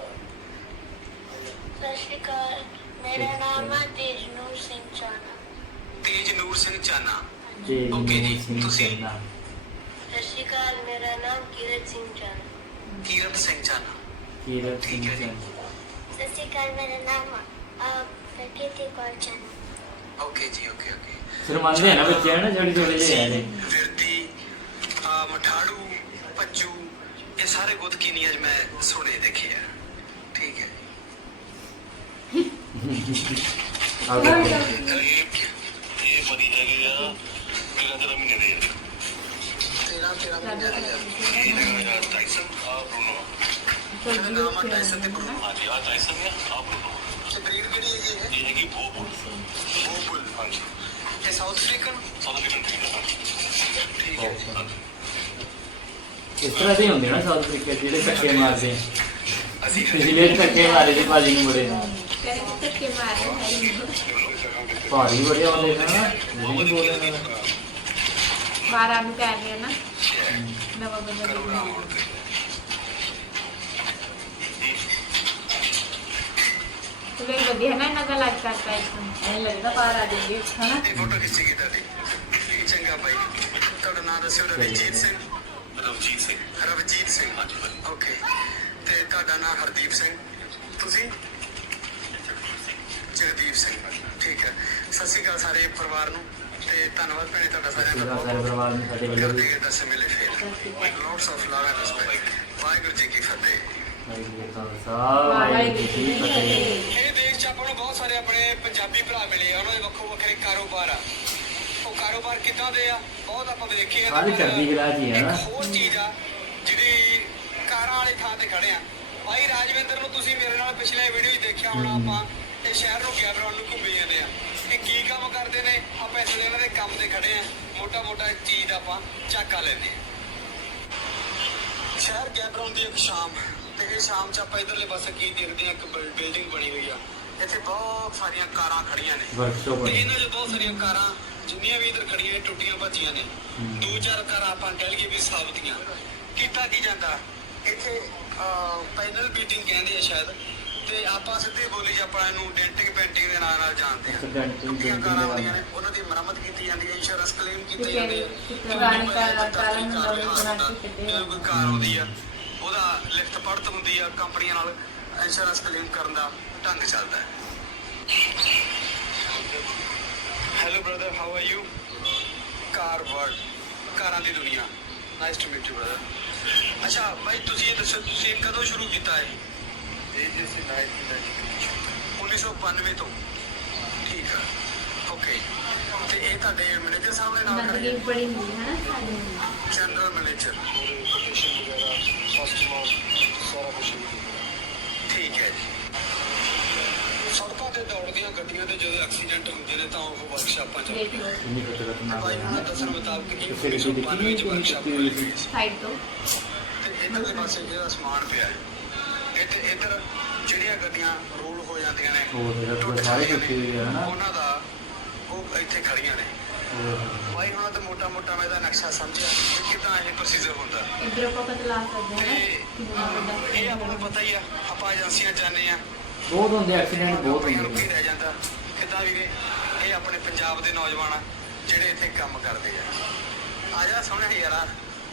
Speaker 7: ਸਤਿ ਸ਼੍ਰੀ ਅਕਾਲ, ਮੇਰਾ ਨਾਮ ਹੈ ਤੇਜਨੂਰ ਸਿੰਘ ਚਾਨਾ।
Speaker 3: ਤੇਜ ਨੂਰ ਸਿੰਘ ਚਾਨਾ।
Speaker 1: ਤੇ
Speaker 3: ਓਕੇ ਜੀ,
Speaker 1: ਸਿੰਘ
Speaker 3: ਤੁਸੀਂ?
Speaker 1: ਚੰਨਾ।
Speaker 7: ਸਤਿ ਸ਼੍ਰੀ ਅਕਾਲ, ਮੇਰਾ ਨਾਮ ਕੀਰਤ ਸਿੰਘ ਚਾਨਾ।
Speaker 3: ਕੀਰਤ ਸਿੰਘ ਚਾਨਾ।
Speaker 1: ਕੀਰਤ ਸਿੰਘ
Speaker 3: ਠੀਕ ਹੈ ਜੀ।
Speaker 1: ਚੰਨਾ।
Speaker 7: ਸਤਿ ਸ਼੍ਰੀ ਅਕਾਲ, ਮੇਰਾ ਨਾਮ ਪ੍ਰਕੀਰਤੀ ਕੌਰ ਚਾਨਾ।
Speaker 3: ਓਕੇ ਜੀ, ਓਕੇ ਓਕੇ।
Speaker 1: ਸ਼ਰਮਾਉਂਦੇ ਆ ਨਾ ਬੱਚੇ ਹਨ, ਛੋਟੇ ਛੋਟੇ ਜਿਹੇ ਆ ਨੇ।
Speaker 3: ਫਿਰਦੀ ਆ, ਮਠਾੜੂ, ਪੱਜੂ, ਇਹ ਸਾਰੇ ਗੁੱਤ ਕੀਨੀਆਂ 'ਚ ਮੈਂ ਸੁਣੇ ਦੇਖੇ ਆ। ਠੀਕ ਹੈ।
Speaker 1: ਆ ਗਏ।
Speaker 4: ਇਹ ਇਹ ਬੜੀ ਹੈਗੇ ਆ ਤੇਰਾਂ ਤੇਰਾਂ ਮਹੀਨੇ ਦੇ ਆ।
Speaker 3: ਤੇਰਾਂ ਤੇਰਾ ਤੇਰਾ ਨਾਮ ਯਾਰ
Speaker 4: ਮੇਰਾ ਟਾਈਸਨ ਆ ਬਰੂਨੋ
Speaker 3: ਇਹਦਾ ਨਾਮ ਆ ਟਾਈਸਨ ਤੇ ਬਰੂਨੋ
Speaker 4: ਹਾਂਜੀ ਆ ਟਾਈਸਨ ਹੈ ਆ ਬਰੂਨੋ
Speaker 3: ਤੇ ਬਰੀਡ ਕਿਹੜੀ ਹੈਗੀ ਇਹ
Speaker 4: ਇਹ ਹੈਗੀ ਬੋਬੁਲ
Speaker 3: ਬੋਬੁਲ
Speaker 4: ਹਾਂਜੀ
Speaker 3: ਇਹ south African
Speaker 4: south African treat ਹਾਂਜੀ
Speaker 3: ਠੀਕ ਹੈ
Speaker 1: ਇਸ ਤਰ੍ਹਾਂ ਦੇ ਹੁੰਦੇ ਨਾ ਸਾਊਥ ਅਫਰੀਕਾ 'ਚ ਜਿਹੜੇ ਧੱਕੇ ਮਾਰਦੇ ਆ।
Speaker 3: ਅਸੀਂ
Speaker 1: ਪਿਛਲੇ ਧੱਕੇ ਮਾਰੇ ਸੀ ਭਾਜੀ ਨੂੰ ਬੜੇ
Speaker 2: ਕਰੇ ਧੱਕੇ ਮਾਰਦੇ ਹੈ ਹੀ
Speaker 1: ਭਾਰੀ ਬੜੇ ਆਉਂਦੇ ਨੇ ਨਾ ਨਹੀਂ ਬੋਲਦੇ ਨਾ
Speaker 2: ਬਾਰਾਂ ਨੂੰ ਕਹਿ ਰਹੇ ਆ ਨਾ ਨਵਾਂ ਬੰਦਾ
Speaker 3: ਕਰੋੜਾ ਹੋਣ ਤੇ
Speaker 2: ਚਲੋ ਇਹ ਵਧੀਆ ਨਾ ਇਹਨਾਂ ਦਾ ਲੱਗ ਕਰਤਾ ਇੱਕ ਐਂ ਲੱਗਦਾ ਬਾਹਰ ਆ ਜਾਈਏ ਹਨਾ
Speaker 3: ਇਹ ਫੋਟੋ ਖਿੱਚੀ ਗਈ ਤੁਹਾਡੀ ਠੀਕ ਚੰਗਾ ਭਾਈ ਤੁਹਾਡਾ ਨਾਮ ਦੱਸਿਓ ਰਵਜੀਤ ਸਿੰਘ
Speaker 4: ਰਵਜੀਤ ਸਿੰਘ
Speaker 3: ਰਵਜੀਤ ਸਿੰਘ ਓਕੇ ਤੇ ਤੁਹਾਡਾ ਨਾਮ ਹਰਦੀਪ ਸਿੰਘ ਤੁਸੀਂ ਜਗਦੀਪ ਸਿੰਘ ਠੀਕ ਹੈ ਸਤਿ ਸ਼੍ਰੀ ਅਕਾਲ ਸਾਰੇ ਪਰਿਵਾਰ ਨੂੰ ਤੇ ਧੰਨਵਾਦ ਭੈਣੇ ਤੁਹਾਡਾ ਸਾਰਿਆਂ ਦਾ
Speaker 1: ਪੂਰਾ ਸਾਰੇ ਪਰਿਵਾਰ ਨੂੰ ਸਾਡੇ ਵੱਲੋਂ
Speaker 3: ਕਰਦੇ
Speaker 1: ਵੀ
Speaker 3: ਗਏ ਦਸ ਮਿਲੇ ਫੇਰ lots of love and respect Waheguru ji ਕੀ ਫਤਿਹ
Speaker 1: ਵਾਹਿਗੁਰੂ ਜੀ ਕਾ ਖਾਲਸਾ ਵਾਹਿਗੁਰੂ ਜੀ ਕੀ ਫਤਿਹ।
Speaker 3: ਇਹ ਦੇਸ਼ 'ਚ ਆਪਾਂ ਨੂੰ ਬਹੁਤ ਸਾਰੇ ਆਪਣੇ ਪੰਜਾਬੀ ਭਰਾ ਮਿਲੇ ਆ ਉਹਨਾਂ ਦੇ ਵੱਖੋ ਵੱਖਰੇ ਕਾਰੋਬਾਰ ਆ ਉਹ ਕਾਰੋਬਾਰ ਕਿੱਦਾਂ ਦੇ ਆ ਬਹੁਤ ਆਪਾਂ ਦੇਖੇ ਆ
Speaker 1: ਸਾਰੀ ਚੜ੍ਹਦੀ ਕਲਾ 'ਚ ਹੀ ਆ ਨਾ।
Speaker 3: ਇੱਕ ਹੋਰ ਚੀਜ਼ ਆ ਜਿਹੜੀ ਕਾਰਾਂ ਵਾਲੇ ਥਾਂ ਤੇ ਖੜੇ ਆ ਭਾਈ ਰਾਜਵਿੰਦਰ ਨੂੰ ਤੁਸੀਂ ਮੇਰੇ ਨਾਲ ਪਿਛਲੇ ਵੀਡੀਓ 'ਚ ਦੇਖਿਆ ਹੋਣਾ ਆਪਾਂ ਇਹ ਸ਼ਹਿਰ ਨੂੰ ਗਿਆ ਬਰਾਉਨ ਨੂੰ ਘੁੰਮੀ ਜਾਂਦੇ ਆ ਇਹ ਕੀ ਕੰਮ ਕਰਦੇ ਨੇ ਆਪਾਂ ਇਸ ਵੇਲੇ ਇਹਨਾਂ ਦੇ ਕੰਮ ਤੇ ਖੜੇ ਆ ਮੋਟਾ ਮੋਟਾ ਚੀਜ਼ ਦਾ ਆਪਾਂ ਝਾਕਾ ਲੈਂਦੇ ਆ ਸ਼ਹਿਰ ਗੈਬਰਾਉਨ ਦੀ ਇੱਕ ਸ਼ਾਮ ਤੇ ਇਹ ਸ਼ਾਮ 'ਚ ਆਪਾਂ ਇਧਰਲੇ ਪਾਸੇ ਕੀ ਦੇਖਦੇ ਆ ਇੱਕ ਬਿਲਡਿੰਗ ਬਣੀ ਹੋਈ ਆ ਇੱਥੇ ਬਹੁਤ ਸਾਰੀਆਂ ਕਾਰਾਂ ਖੜੀਆਂ ਨੇ
Speaker 1: ਵਰਕਸ਼ਾਪ
Speaker 3: ਤੇ
Speaker 1: ਹੈ
Speaker 3: ਇਹਨਾਂ 'ਚ ਬਹੁਤ ਸਾਰੀਆਂ ਕਾਰਾਂ ਜਿੰਨੀਆਂ ਵੀ ਇਧਰ ਖੜੀਆਂ ਇਹ ਟੁੱਟੀਆਂ ਭੱਜੀਆਂ ਨੇ ਦੋ ਚਾਰ ਕਾਰਾਂ ਆਪਾਂ ਕਹਿ ਲਈਏ ਵੀ ਸਾਬਤੀਆਂ ਕੀਤਾ ਕੀ ਜਾਂਦਾ ਇੱਥੇ ਪੈਨਲ ਬੀਟਿੰਗ ਕਹਿੰਦੇ ਆ ਸ਼ਾਇਦ ਤੇ ਆਪਾਂ ਸਿੱਧੇ ਬੋਲੀ ਆਪਾਂ ਇਹਨੂੰ ਡੈਂਟਿੰਗ ਪੇਂਟਿੰਗ ਦੇ ਨਾਂ ਨਾਲ ਜਾਣਦੇ ਆ ਟੁੱਟੀਆਂ ਕਾਰਾਂ ਹੁੰਦੀਆਂ ਨੇ ਉਹਨਾਂ ਦੀ ਮੁਰੰਮਤ ਕੀਤੀ ਜਾਂਦੀ ਹੈ ਇੰਸ਼ੋਰੈਂਸ ਕਲੇਮ ਕੀਤੀ ਜਾਂਦੀ ਹੈ
Speaker 2: ਪੁਰਾਣੀ ਕਾਰ ਕਾਰਾਂ ਨੂੰ ਨਵੀਂ ਬਣਾ ਕੇ ਕੱਢੇ
Speaker 3: ਜਦੋਂ ਕੋਈ ਕਾਰ ਆਉਂਦੀ ਆ ਉਹਦਾ ਲਿਖਤ ਪੜਤ ਹੁੰਦੀ ਆ ਕੰਪਨੀਆਂ ਨਾਲ ਇੰਸ਼ੋਰੈਂਸ ਕਲੇਮ ਕਰਨ ਦਾ ਢੰਗ ਚੱਲਦਾ ਹੈ hello brother how are you car world ਕਾਰਾਂ ਦੀ ਦੁਨੀਆ nice to meet you brother ਅੱਛਾ ਭਾਈ ਤੁਸੀਂ ਇਹ ਦੱਸੋ ਤੁਸੀਂ ਕਦੋਂ ਸ਼ੁਰੂ ਕੀਤਾ ਹੈ
Speaker 6: ਇਹ ਜਿਸ
Speaker 3: ਉੱਨੀ ਸੌ ਬਾਨਵੇਂ ਤੋਂ ਠੀਕ ਆ ਓਕੇ ਤੇ ਇਹ ਤੁਹਾਡੇ ਮੈਨੇਜਰ ਸਾਹਿਬ ਨੇ ਨਾਲ
Speaker 2: ਬੰਦਗੀ
Speaker 3: ਕਰੀ
Speaker 2: ਬੜੀ ਹੁੰਦੀ ਹੈ ਨਾ ਸਾਡੇ
Speaker 3: ਜਨਰਲ ਮੈਨੇਜਰ
Speaker 6: ਕੋਟੇਸ਼ਨ ਵਗੈਰਾ ਕਸਟਮਰ ਸਾਰਾ ਕੁਝ
Speaker 3: ਠੀਕ ਹੈ ਜੀ ਸੜਕਾਂ ਤੇ ਦੌੜਦੀਆਂ ਗੱਡੀਆਂ ਦੇ ਜਦੋਂ ਐਕਸੀਡੈਂਟ ਹੁੰਦੇ ਨੇ ਤਾਂ ਉਹ ਵਰਕਸ਼ਾਪਾਂ ਚ
Speaker 2: ਦੇਖ ਲਓ
Speaker 1: ਇੰਨੀ ਕੁ ਨਾ
Speaker 3: ਭਾਈ ਉਹਨਾਂ ਦੱਸਣ ਮੁਤਾਬਕ ਇਹ
Speaker 1: ਕਿਸੇ
Speaker 3: ਉੱਨੀ ਸੌ
Speaker 1: ਕਿਸੇ
Speaker 3: ਬਾਨਵੇਂ ਚ
Speaker 1: ਦੀ
Speaker 3: ਵਰਕਸ਼ਾਪ
Speaker 1: ਕੀਤੀ
Speaker 3: ਲੱਗੀ ਹੋਈ ਸੀ
Speaker 2: ਸਾਈਡ ਤੋਂ
Speaker 3: ਤੇ ਇੱਧਰਲੇ ਪਾਸੇ ਜਿਹੜਾ ਸਮਾਨ ਪਿਆ ਹੈ ਇੱਥੇ ਇੱਧਰ ਜਿਹੜੀਆਂ ਗੱਡੀਆਂ ਰੋਲ ਹੋ ਜਾਂਦੀਆਂ ਨੇ
Speaker 1: ਉਹ ਜਿਹੜਾ
Speaker 3: ਟੁੱਟ
Speaker 1: ਪੂਰਾ ਸਾਰੇ
Speaker 3: ਜਾਂਦੀਆਂ
Speaker 1: ਟੁੱਟੀ ਹੋਈ ਆ ਨਾ।
Speaker 3: ਉਹਨਾਂ ਦਾ ਉਹ ਇੱਥੇ ਖੜੀਆਂ ਨੇ ਭਾਈ ਉਹਨਾਂ ਤੇ ਮੋਟਾ ਮੋਟਾ ਮੈਂ ਇਹਦਾ ਨਕਸ਼ਾ ਸਮਝਿਆ ਕਿ ਕਿੱਦਾਂ ਇਹ ਪ੍ਰੋਸੀਜਰ ਹੁੰਦਾ
Speaker 2: ਇੱਧਰ ਆਪਾਂ ਬਦਲਾ ਸਕਦੇ ਹਾਂ
Speaker 3: ਤੇ
Speaker 2: ਕਿੰਨਾ ਵੱਡਾ
Speaker 3: ਇਹ ਆਪਾਂ ਨੂੰ ਪਤਾ ਹੀ ਆ ਆਪਾਂ ਏਜੰਸੀਆਂ ਜਾਂਦੇ ਆ
Speaker 1: ਬਹੁਤ ਹੁੰਦੇ ਐਕਸੀਡੈਂਟ ਬਹੁਤ
Speaker 3: ਕਈਆਂ ਨੂੰ
Speaker 1: ਹੁੰਦੇ
Speaker 3: ਕੀ ਰਹਿ ਜਾਂਦਾ ਕਿੱਦਾਂ ਵੀ ਇਹ ਇਹ ਆਪਣੇ ਪੰਜਾਬ ਦੇ ਨੌਜਵਾਨ ਆ ਜਿਹੜੇ ਇੱਥੇ ਕੰਮ ਕਰਦੇ ਆ ਆ ਜਾ ਸੋਹਣਾ ਯਾਰਾ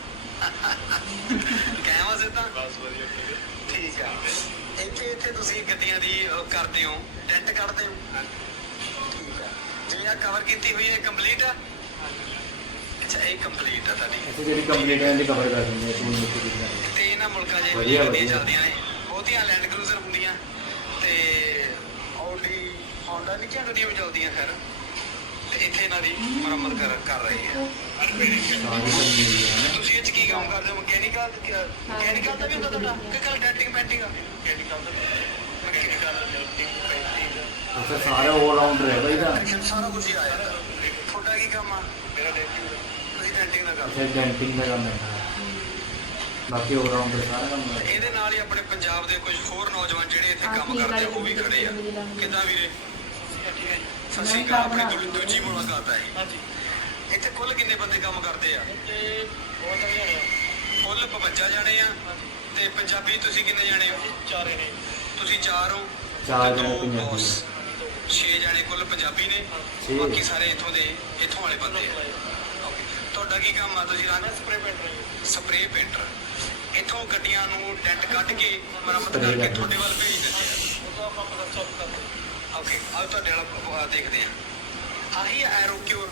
Speaker 3: ਕਹਿਵਾ ਸੇ ਤਾਂ
Speaker 4: ਬਸ ਵਧੀਆ
Speaker 3: ਠੀਕ ਆ ਇੱਥੇ ਇੱਥੇ ਤੁਸੀਂ ਗੱਡੀਆਂ ਦੀ ਉਹ ਕਰਦੇ ਹੋ ਟੈਂਟ ਕੱਢਦੇ ਹੋ ਠੀਕ ਆ ਜਿਵੇਂ ਆ ਕਵਰ ਕੀਤੀ ਹੋਈ ਹੈ ਕੰਪਲੀਟ ਆ ਅੱਛਾ ਇਹ ਕੰਪਲੀਟ ਆ ਤੁਹਾਡੀ
Speaker 1: ਇੱਥੇ ਜਿਹੜੀ ਕੰਪਲੀਟ ਹੈ ਇਹਦੀ ਕਵਰ ਕਰ ਦਿੰਦੇ ਆ ਪੂਰੀ ਮਿੱਟੀ ਦੀ ਬਣਾ
Speaker 3: ਤੇ ਇਹਨਾਂ ਮੁਲਕਾਂ 'ਚ
Speaker 1: ਵਧੀਆ,
Speaker 3: ਗੱਡੀਆਂ
Speaker 1: ਵਧੀਆ।
Speaker 3: ਚੱਲਦੀਆਂ ਨੇ ਬਹੁਤੀਆਂ ਲੈਂਡ ਕਰੂਜ਼ਰ ਹੁੰਦੀਆਂ ਤੇ ਆਡੀ ਹੌਂਡਾ ਨਿੱਕੀਆਂ ਗੱਡੀਆਂ ਵੀ ਚੱਲਦੀਆਂ ਖੈਰ ਤੇ ਇੱਥੇ ਇਹਨਾਂ ਦੀ ਮੁਰੰਮਤ ਕਰ ਕਰ ਰਹੇ ਆ
Speaker 1: ਕੇ ਸਾਰੀ ਬਣੀ ਹੋਈ ਹੈ ਨਾ।
Speaker 3: ਤੁਸੀਂ ਇਹ 'ਚ ਕੀ ਕੰਮ ਕਰਦੇ ਹੋ ਮਕੈਨੀਕਲ ਮਕੈਨੀਕਲ ਦਾ ਵੀ ਹੁੰਦਾ ਤੁਹਾਡਾ ਕਿ ਕੱਲ ਡੈਂਟਿੰਗ ਪੈਂਟਿੰਗ ਆ
Speaker 4: ਮਕੈਨੀਕਲ ਦਾ ਮਕੈਨੀਕਲ ਡਿਲਟਿੰਗ ਪੇਂਟਿੰਗ
Speaker 1: ਉੱਥੇ ਸਾਰਾ ਆਲ ਰਾਊਂਡਰ ਹੈ ਬਾਈ ਦਾ
Speaker 3: Connection ਸਾਰਾ ਕੁਝ ਹੀ ਆ ਜਾਂਦਾ ਤੁਹਾਡਾ ਕੀ ਕੰਮ ਆ
Speaker 4: ਮੇਰਾ ਡੈਂਟਿੰਗ
Speaker 3: ਤੁਸੀਂ ਡੈਂਟਿੰਗ ਦਾ ਕੰਮ
Speaker 1: ਇੱਥੇ ਡੈਂਟਿੰਗ ਦਾ ਕੰਮ ਹੈ ਬਾਕੀ ਆਲ ਰਾਊਂਡਰ ਸਾਰਾ ਕੰਮ ਹੈ
Speaker 3: ਇਹਦੇ ਨਾਲ ਹੀ ਆਪਣੇ ਪੰਜਾਬ ਦੇ ਕੁਝ ਹੋਰ ਨੌਜਵਾਨ ਜਿਹੜੇ ਇੱਥੇ ਕੰਮ ਕਰਦੇ ਆ ਉਹ ਵੀ ਖੜੇ ਆ ਕਿੱਦਾਂ ਵੀਰੇ ਸਤਿ ਸ਼੍ਰੀ ਅਕਾਲ ਆਪਣੀ ਦੂ- ਦੂਜੀ ਮੁਲਾਕਾਤ ਹੈ
Speaker 4: ਹਾਂਜੀ
Speaker 3: ਇੱਥੇ ਕੁੱਲ ਕਿੰਨੇ ਬੰਦੇ ਕੰਮ ਕਰਦੇ ਆ
Speaker 4: ਤੇ ਬਹੁਤ ਵਧੀਆ ਹੈ
Speaker 3: ਕੁੱਲ ਪਚਵੰਜਾ ਜਾਣੇ ਆ ਤੇ ਪੰਜਾਬੀ ਤੁਸੀਂ ਕਿੰਨੇ ਜਾਣੇ ਹੋ
Speaker 4: ਚਾਰੇ ਨੇ
Speaker 3: ਤੁਸੀਂ ਚਾਰ ਹੋ
Speaker 1: ਚਾਰ
Speaker 3: ਤੇ
Speaker 1: ਜਾਣੇ
Speaker 3: ਦੋ
Speaker 1: ਪੰਜਾਬੀ
Speaker 3: boss। ਛੇ ਜਾਣੇ ਕੁੱਲ ਪੰਜਾਬੀ ਨੇ
Speaker 1: ਛੇ।
Speaker 3: ਬਾਕੀ ਸਾਰੇ ਇੱਥੋਂ ਦੇ ਇੱਥੋਂ ਵਾਲੇ ਬੰਦੇ ਆ Okay, ਤੁਹਾਡਾ ਕੀ ਕੰਮ ਆ ਤੁਸੀਂ ਰਾਂ
Speaker 4: ਸਪਰੇ ਪੇਂਟਰ
Speaker 3: ਸਪਰੇ ਪੇਂਟਰ ਇੱਥੋਂ ਗੱਡੀਆਂ ਨੂੰ ਡੈਂਟ ਕੱਢ ਕੇ ਮੁਰੰਮਤ
Speaker 1: Spray
Speaker 3: ਕਰਕੇ
Speaker 1: ਕਰਕੇ।
Speaker 3: ਤੁਹਾਡੇ ਵੱਲ ਭੇਜ ਦਿੰਦੇ
Speaker 4: ਉਹਦਾ ਆਪਾਂ ਪਤਾ ਚੱਲ ਕਰਦੇ
Speaker 3: ਆ ਓਕੇ ਆਓ ਤੁਹਾਡੇ ਵਾਲਾ ਅਹ, ਦੇਖਦੇ ਆ ਆਹੀ ਐਰੋ ਕਿਉਰ